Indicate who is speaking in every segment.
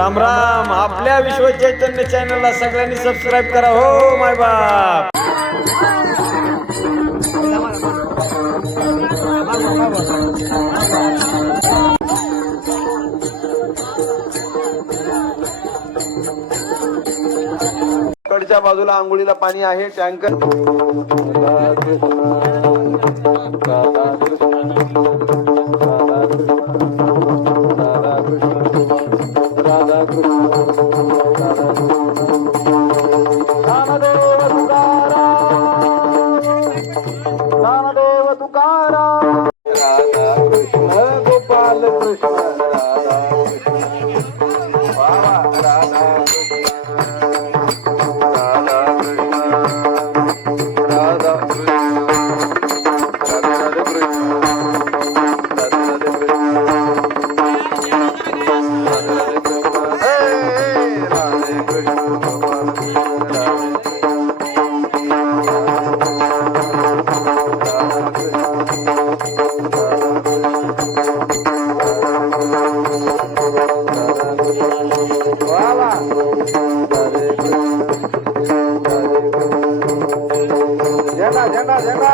Speaker 1: राम राम. आपल्या विश्व चैतन्य चॅनलला सगळ्यांनी सबस्क्राईब करा. हो माय बाप.
Speaker 2: कडच्या बाजूला आंघोळीला पाणी आहे टँकर. Krishna Gopal Krishna ஜெண்டா ஜெண்டா ஜெண்டா.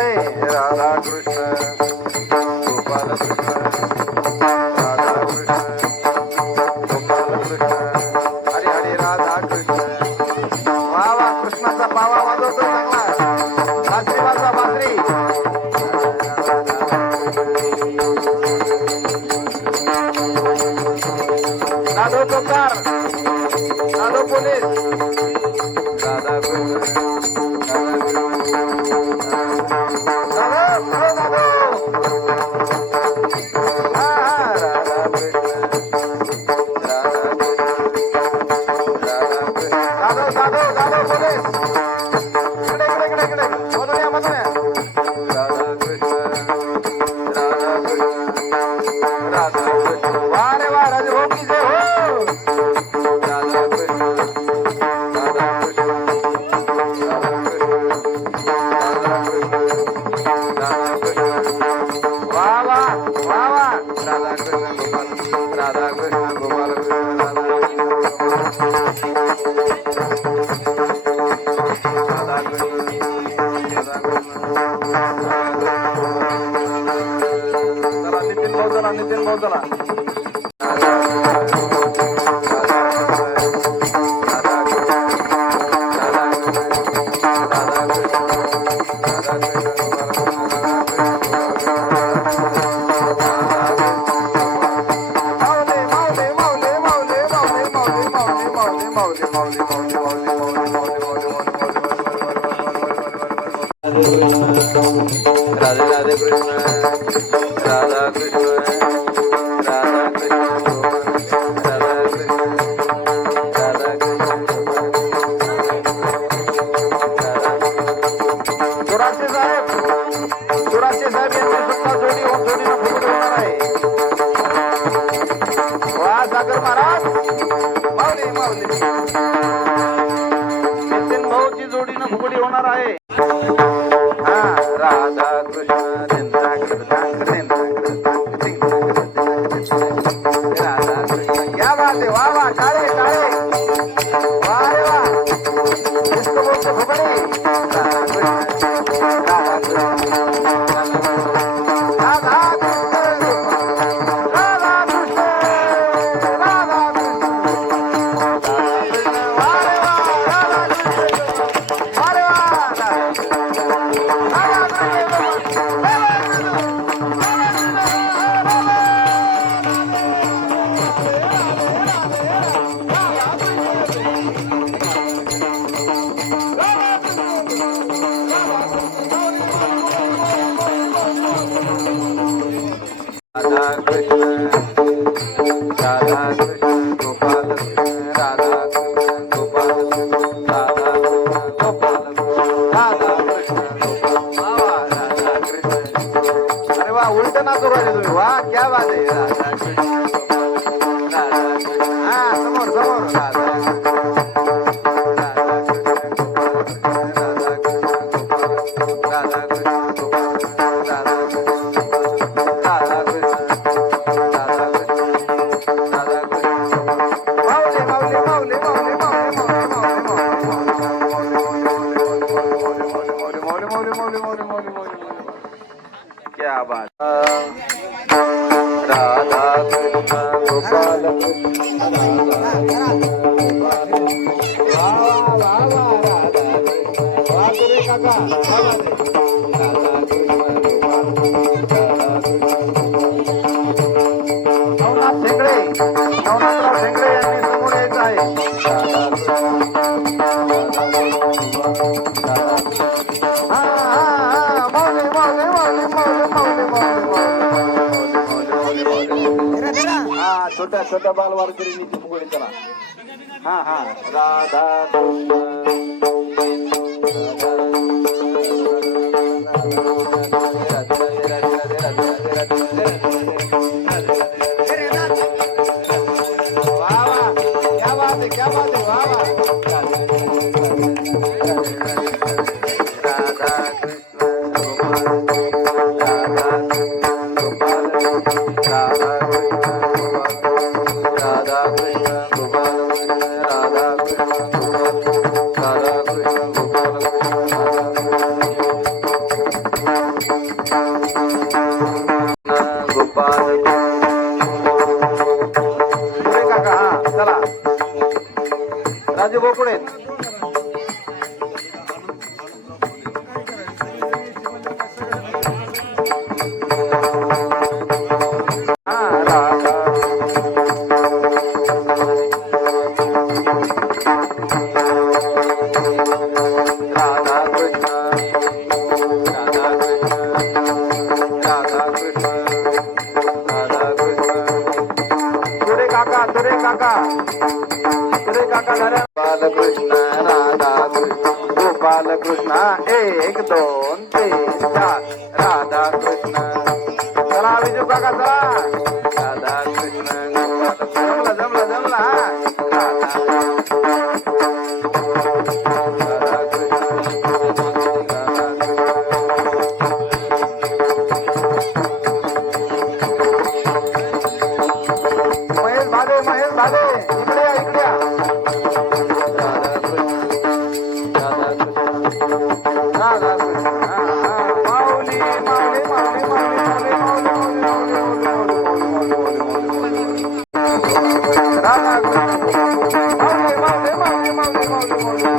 Speaker 2: हरे राधा कृष्ण गोपाल कृष्ण राधा कृष्ण गोपाल कृष्ण हरे राधा कृष्ण वा वा कृष्णाचा पावा वाजवतो चांगला. Hare Hare Krishna Krishna Krishna Krishna छोटा छोटा बाल वार करी नीचे मुगड़ी चला हाँ हाँ राधा गोपाल चला. राजू गोकुळे बालकृष्णा. एक दोन तीन चार. राधा कृष्ण. चला विजू काका चला. राधा कृष्ण. Thank you.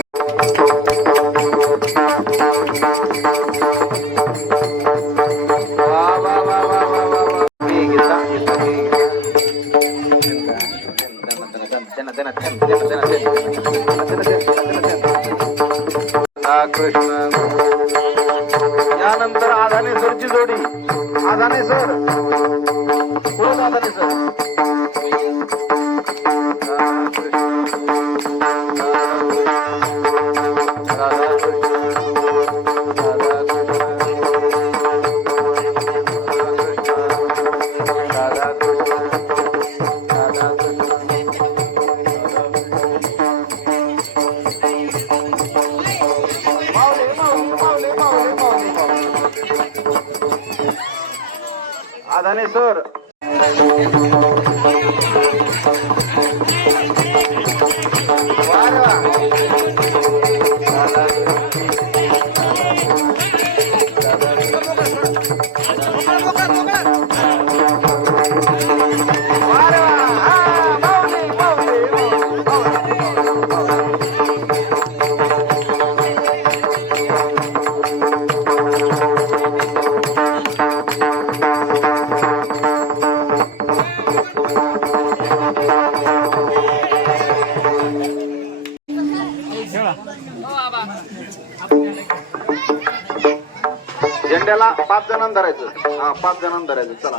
Speaker 2: जणांना धरायचं. हा पाच जणांना धरायचं. चला.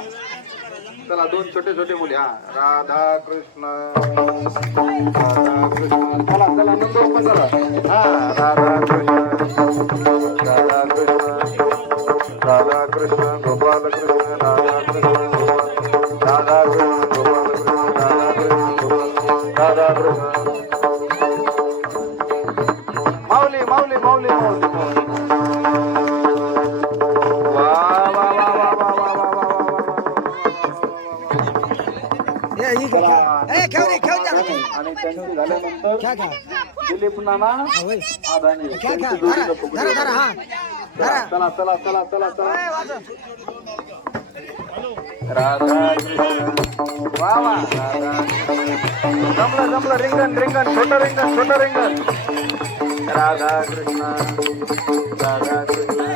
Speaker 2: चला दोन छोटे छोटे मुले. हा राधा कृष्ण राधा कृष्ण चला चला नंतर पण चला हा राधा कृष्ण राधा कृष्ण राधा कृष्ण गोपाल कृष्ण राधा कृष्ण राधा कृष्ण गोपाल कृष्ण राधा कृष्ण राधा कृष्ण. माऊली माऊली माऊली माऊली माऊली. आणि त्यांची झाल्यानंतर. दिलीप नाना त्यांची
Speaker 3: हा. धरा.
Speaker 2: चला चला चला चला चला राधा कृष्ण. वा वा राधा जमलं जमलं रिंगण रिंगण छोटं रिंगण छोटं रिंगण राधा कृष्ण राधा कृष्ण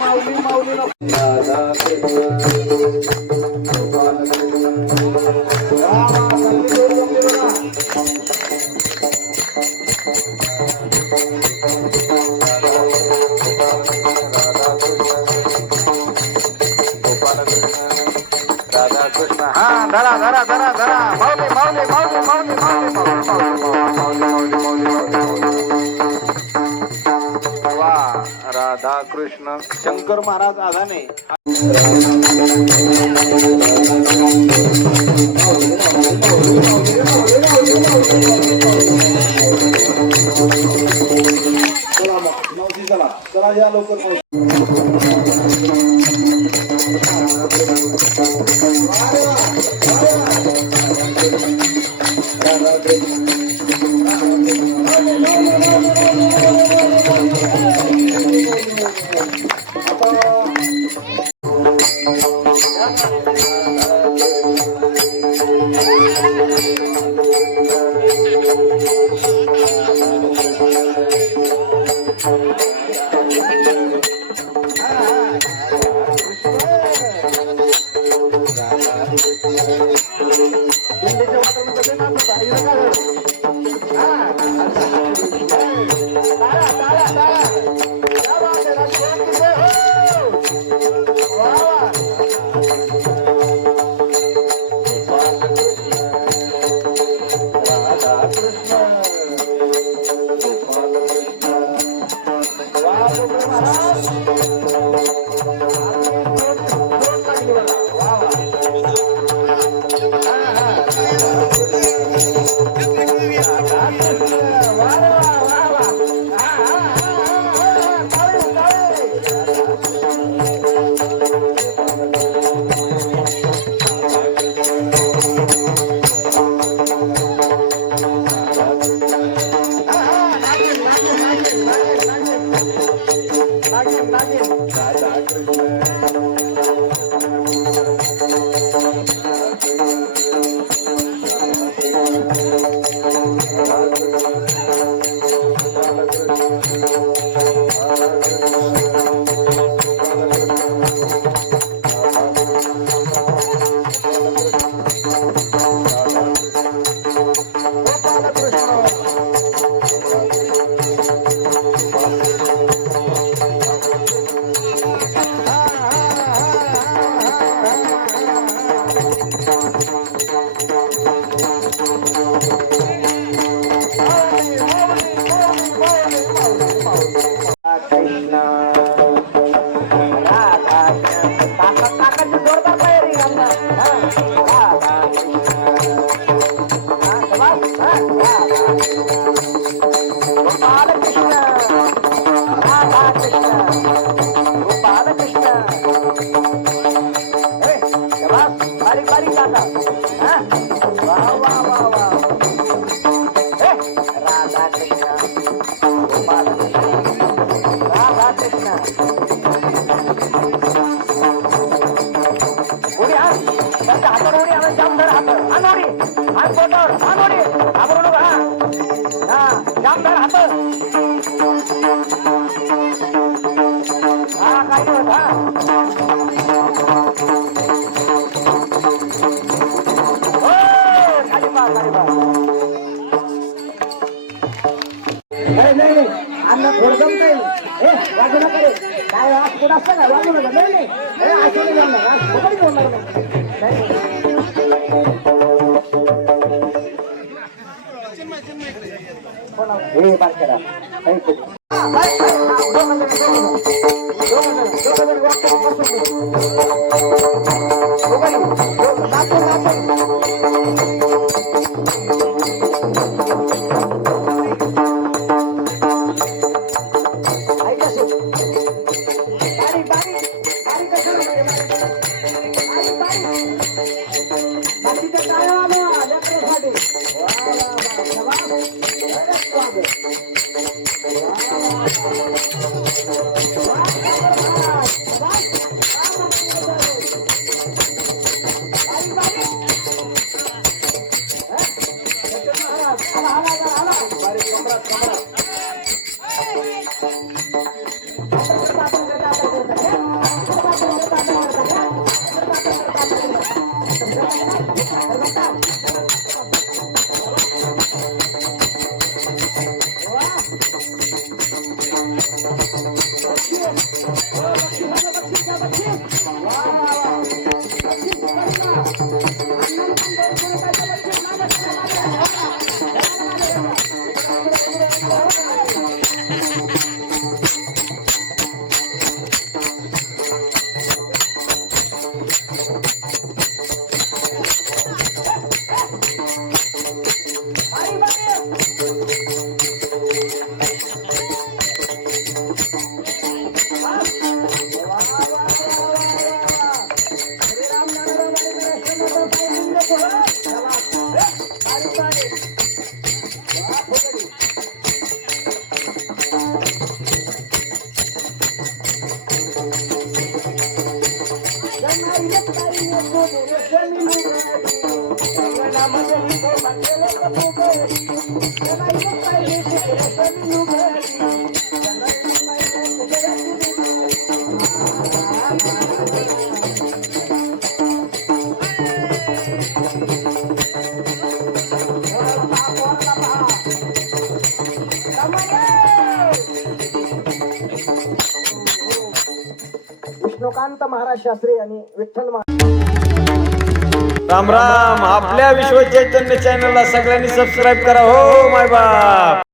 Speaker 2: माऊली माऊली शंकर महाराज आदाने. चला चला. या लवकर 小宝。ನಕಡೆ ನಾವು ಹಾಕಿ ಕೂಡ ಅಷ್ಟೇ ಒಂದು ಬನ್ನಿ ಆಚರಣೆ ಒಬ್ಬರಿಗೆ ಒಂದು ಏ ಮಾಡ್ತಾರ ಥ್ಯಾಂಕ್ ಯು ಹೋಗಲಿ ಹೋಗಲಿ Thank you. Thank you. शांत महाराज
Speaker 3: शास्त्री आणि विठ्ठल
Speaker 2: राम राम. आपल्या विश्व चैतन्य चॅनलला सगळ्यांनी सबस्क्राईब करा. हो माय बाप.